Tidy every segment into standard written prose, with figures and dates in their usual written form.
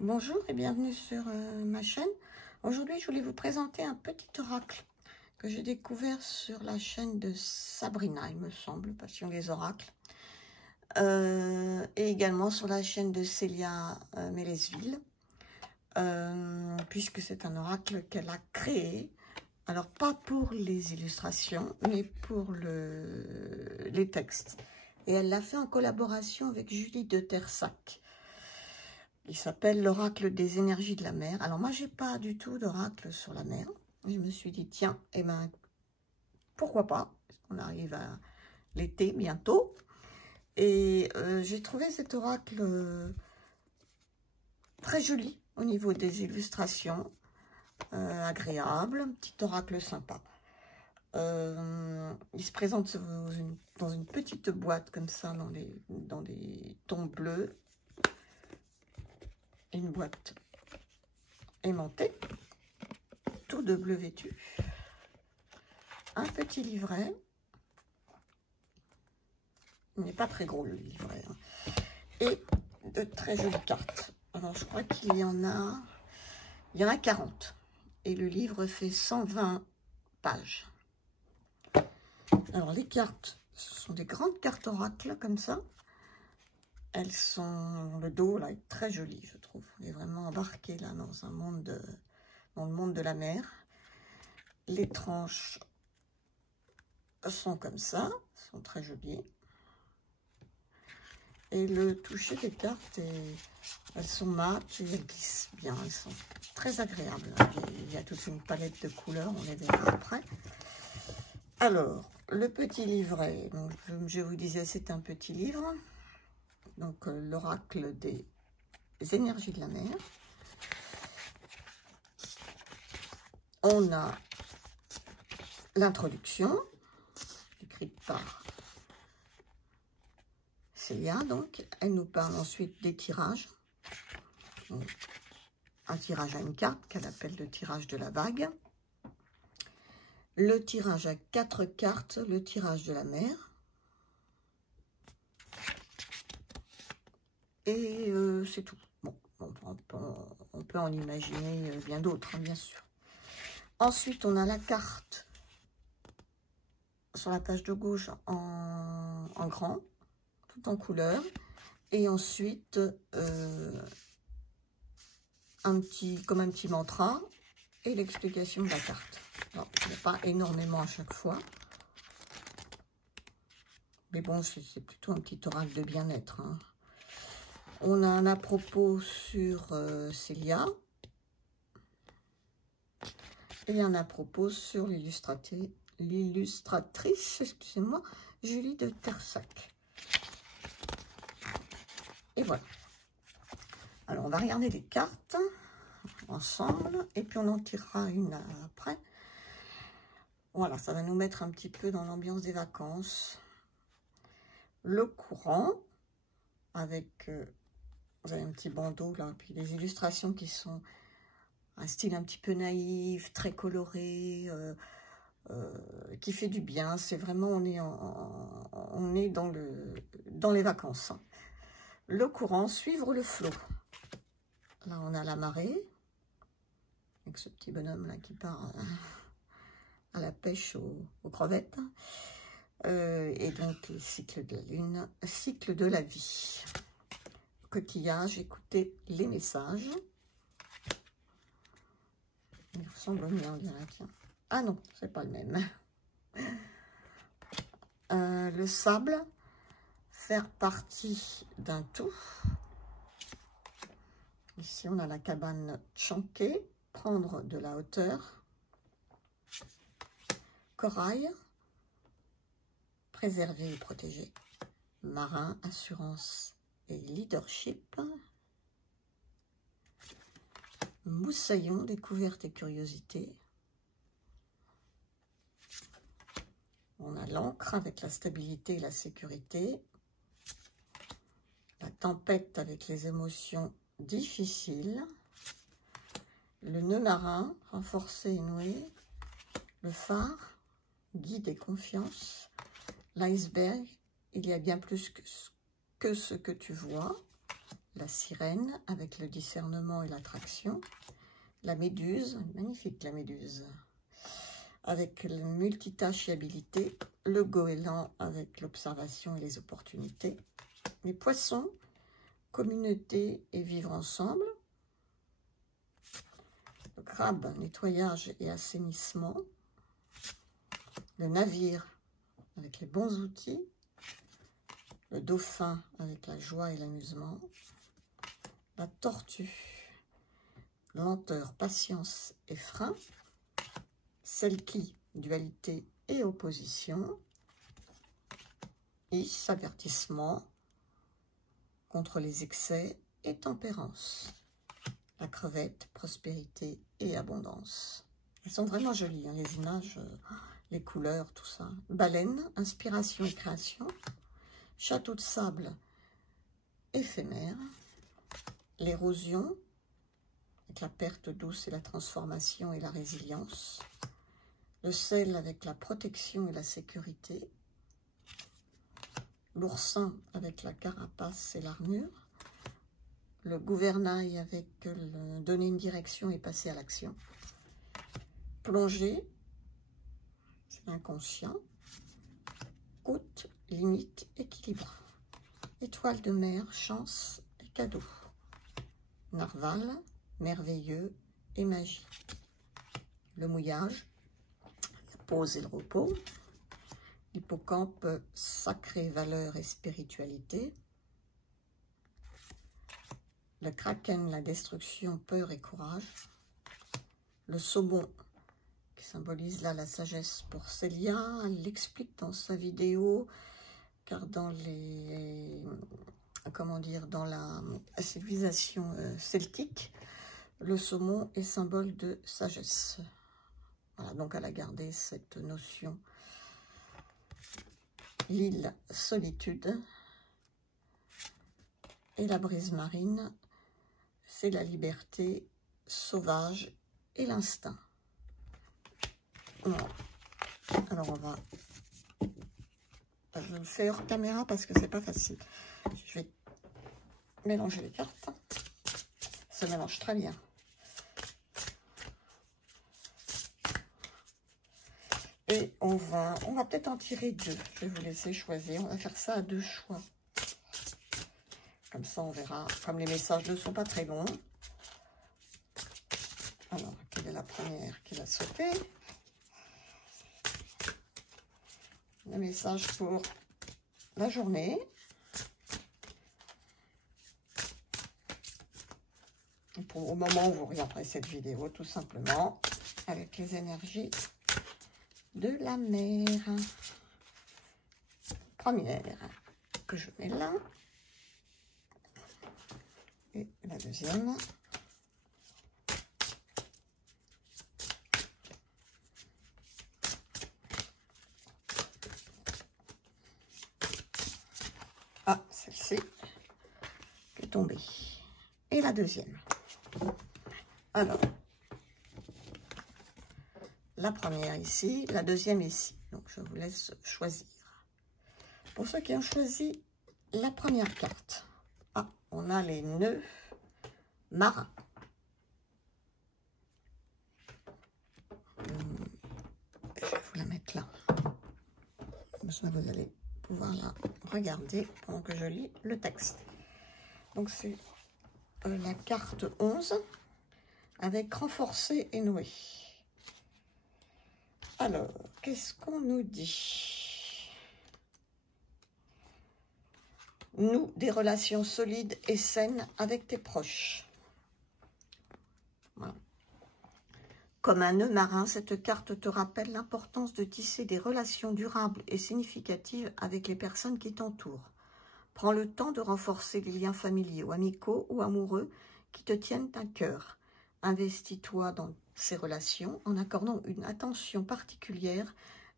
Bonjour et bienvenue sur ma chaîne. Aujourd'hui, je voulais vous présenter un petit oracle que j'ai découvert sur la chaîne de Sabrina, il me semble, Passion des oracles. Et également sur la chaîne de Célia Mélesville, puisque c'est un oracle qu'elle a créé. Alors, pas pour les illustrations, mais pour les textes. Et elle l'a fait en collaboration avec Julie de Tersac. Il s'appelle l'oracle des énergies de la mer. Alors moi, j'ai pas du tout d'oracle sur la mer. Je me suis dit, tiens, eh ben, pourquoi pas? On arrive à l'été bientôt. Et j'ai trouvé cet oracle très joli au niveau des illustrations, agréable, un petit oracle sympa. Il se présente dans une petite boîte comme ça, dans des tons bleus. Une boîte aimantée, tout de bleu vêtu. Un petit livret. Il n'est pas très gros le livret. Hein. Et de très jolies cartes. Alors je crois qu'il y en a 40. Et le livre fait 120 pages. Alors les cartes, ce sont des grandes cartes oracles comme ça. Elles sont, le dos là est très joli, je trouve. On est vraiment embarqué là dans un monde, dans le monde de la mer. Les tranches sont comme ça, sont très jolies. Et le toucher des cartes, elles sont mates et elles glissent bien, elles sont très agréables. Il y a toute une palette de couleurs, on les verra après. Alors, le petit livret, donc, je vous disais, c'est un petit livre. Donc, l'oracle des énergies de la mer. On a l'introduction, écrite par Célia, donc. Elle nous parle ensuite des tirages. Donc, un tirage à une carte qu'elle appelle le tirage de la vague. Le tirage à 4 cartes, le tirage de la mer. Et c'est tout. Bon, on peut en imaginer bien d'autres, hein, bien sûr. Ensuite, on a la carte sur la page de gauche en grand, tout en couleur. Et ensuite, comme un petit mantra et l'explication de la carte. Alors, il n'y a pas énormément à chaque fois. Mais bon, c'est plutôt un petit oracle de bien-être. Hein. On a un à propos sur Célia. Et un à propos sur l'illustratrice, excusez-moi, Julie de Tersac. Et voilà. Alors, on va regarder les cartes ensemble. Et puis, on en tirera une après. Voilà, ça va nous mettre un petit peu dans l'ambiance des vacances. Le courant, avec, vous avez un petit bandeau là, puis les illustrations qui sont un style un petit peu naïf, très coloré, qui fait du bien. C'est vraiment, on est dans les vacances. Hein. Le courant, suivre le flot. Là, on a la marée, avec ce petit bonhomme là qui part à la pêche aux crevettes. Et donc, le cycle de la lune, cycle de la vie. Coquillage, écoutez les messages. Il ressemble au mien, on dirait, tiens. Ah non, c'est pas le même. Le sable, faire partie d'un tout. Ici, on a la cabane chantée, prendre de la hauteur. Corail, préserver et protéger. Marin, assurance et leadership. Moussaillon, découverte et curiosité. On a l'encre avec la stabilité et la sécurité. La tempête avec les émotions difficiles. Le nœud marin, renforcé et noué. Le phare, guide et confiance. L'iceberg, il y a bien plus que ce que tu vois. la sirène avec le discernement et l'attraction. La méduse, magnifique la méduse, avec le multitâche et habilité. Le goéland avec l'observation et les opportunités. Les poissons, communauté et vivre ensemble. Le crabe, nettoyage et assainissement. Le navire avec les bons outils. Le dauphin avec la joie et l'amusement. La tortue, lenteur, patience et frein. Celle qui, dualité et opposition. Is, avertissement contre les excès et tempérance. La crevette, prospérité et abondance. Elles sont vraiment jolies, hein, les images, les couleurs, tout ça. Baleine, inspiration et création. Château de sable, éphémère. L'érosion, avec la perte douce et la transformation et la résilience. Le sel avec la protection et la sécurité. L'oursin avec la carapace et l'armure. Le gouvernail avec le donner une direction et passer à l'action. Plonger, c'est l'inconscient. Côte, limite, équilibre. Étoile de mer, chance et cadeau. Narval, merveilleux et magie. Le mouillage, la pause et le repos. Hippocampe, sacrée valeur et spiritualité. Le kraken, la destruction, peur et courage. Le saumon, qui symbolise là la sagesse pour Célia. Elle l'explique dans sa vidéo, car dans les... comment dire, dans la civilisation celtique, le saumon est symbole de sagesse. Voilà, donc elle a gardé cette notion. L'île solitude et la brise marine, c'est la liberté sauvage et l'instinct. Voilà. Alors on va... Je le fais hors caméra parce que c'est pas facile. Je vais mélanger les cartes. Ça mélange très bien. Et on va peut-être en tirer deux. Je vais vous laisser choisir. On va faire ça à deux choix. Comme ça, on verra. Comme les messages ne sont pas très longs. Alors, quelle est la première qui va sauter? Le message pour la journée. Et au moment où vous regarderez cette vidéo, tout simplement, avec les énergies de la mer. Première que je mets là. Et la deuxième. Ah, celle-ci qui est tombée. Et la deuxième. Alors, la première ici, la deuxième ici. Donc, je vous laisse choisir. Pour ceux qui ont choisi la première carte, ah, on a les nœuds marins. Je vais vous la mettre là. Comme ça, vous allez pouvoir la regarder pendant que je lis le texte. Donc, c'est la carte 11 avec renforcer et nouer. Alors, qu'est-ce qu'on nous dit? Noue des relations solides et saines avec tes proches. Voilà. Comme un nœud marin, cette carte te rappelle l'importance de tisser des relations durables et significatives avec les personnes qui t'entourent. Prends le temps de renforcer les liens familiaux, amicaux ou amoureux qui te tiennent à cœur. Investis-toi dans ces relations en accordant une attention particulière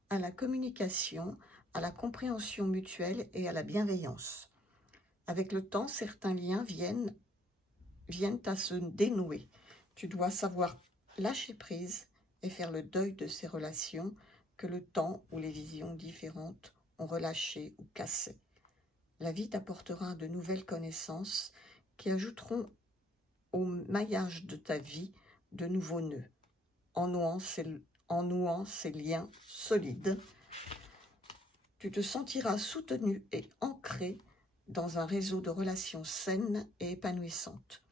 à la communication, à la compréhension mutuelle et à la bienveillance. Avec le temps, certains liens viennent à se dénouer. Tu dois savoir lâcher prise et faire le deuil de ces relations que le temps ou les visions différentes ont relâchées ou cassées. La vie t'apportera de nouvelles connaissances qui ajouteront au maillage de ta vie de nouveaux nœuds, en nouant ces liens solides. Tu te sentiras soutenu et ancré dans un réseau de relations saines et épanouissantes.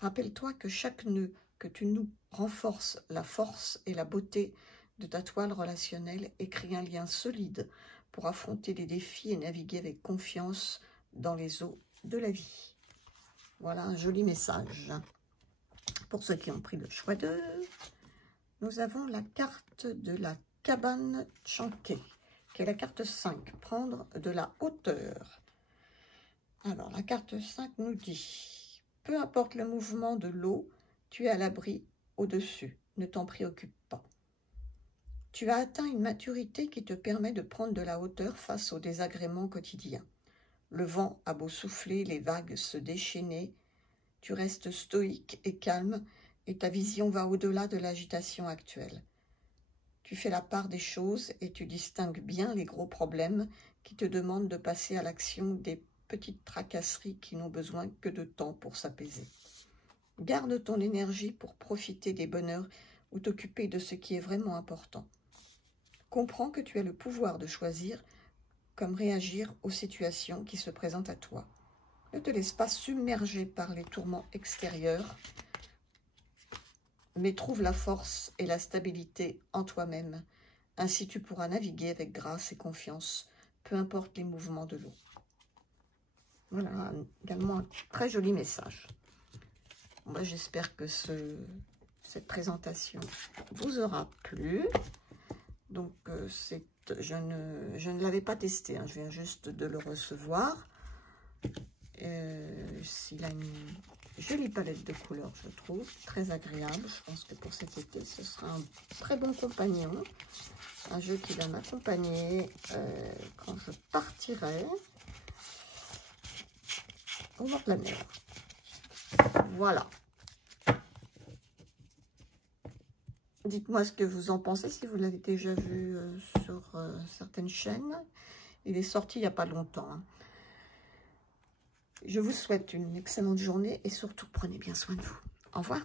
Rappelle-toi que chaque nœud que tu noues renforce la force et la beauté de ta toile relationnelle et crée un lien solide pour affronter les défis et naviguer avec confiance dans les eaux de la vie. Voilà un joli message. Pour ceux qui ont pris le choix d'eux, nous avons la carte de la cabane Chanquée, qui est la carte 5, prendre de la hauteur. Alors, la carte 5 nous dit, peu importe le mouvement de l'eau, tu es à l'abri au-dessus, ne t'en préoccupe pas. Tu as atteint une maturité qui te permet de prendre de la hauteur face aux désagréments quotidiens. Le vent a beau souffler, les vagues se déchaîner, tu restes stoïque et calme et ta vision va au-delà de l'agitation actuelle. Tu fais la part des choses et tu distingues bien les gros problèmes qui te demandent de passer à l'action des petites tracasseries qui n'ont besoin que de temps pour s'apaiser. Garde ton énergie pour profiter des bonheurs ou t'occuper de ce qui est vraiment important. Comprends que tu as le pouvoir de choisir comme réagir aux situations qui se présentent à toi. Ne te laisse pas submerger par les tourments extérieurs, mais trouve la force et la stabilité en toi-même. Ainsi tu pourras naviguer avec grâce et confiance, peu importe les mouvements de l'eau. Voilà, également un très joli message. Moi, j'espère que cette présentation vous aura plu. Donc, je ne l'avais pas testé, hein, je viens juste de le recevoir. Il a une jolie palette de couleurs, je trouve, très agréable. Je pense que pour cet été, ce sera un très bon compagnon. Un jeu qui va m'accompagner quand je partirai au bord de la mer. Voilà. Dites-moi ce que vous en pensez, si vous l'avez déjà vu sur certaines chaînes. Il est sorti il n'y a pas longtemps. Hein. Je vous souhaite une excellente journée et surtout, prenez bien soin de vous. Au revoir.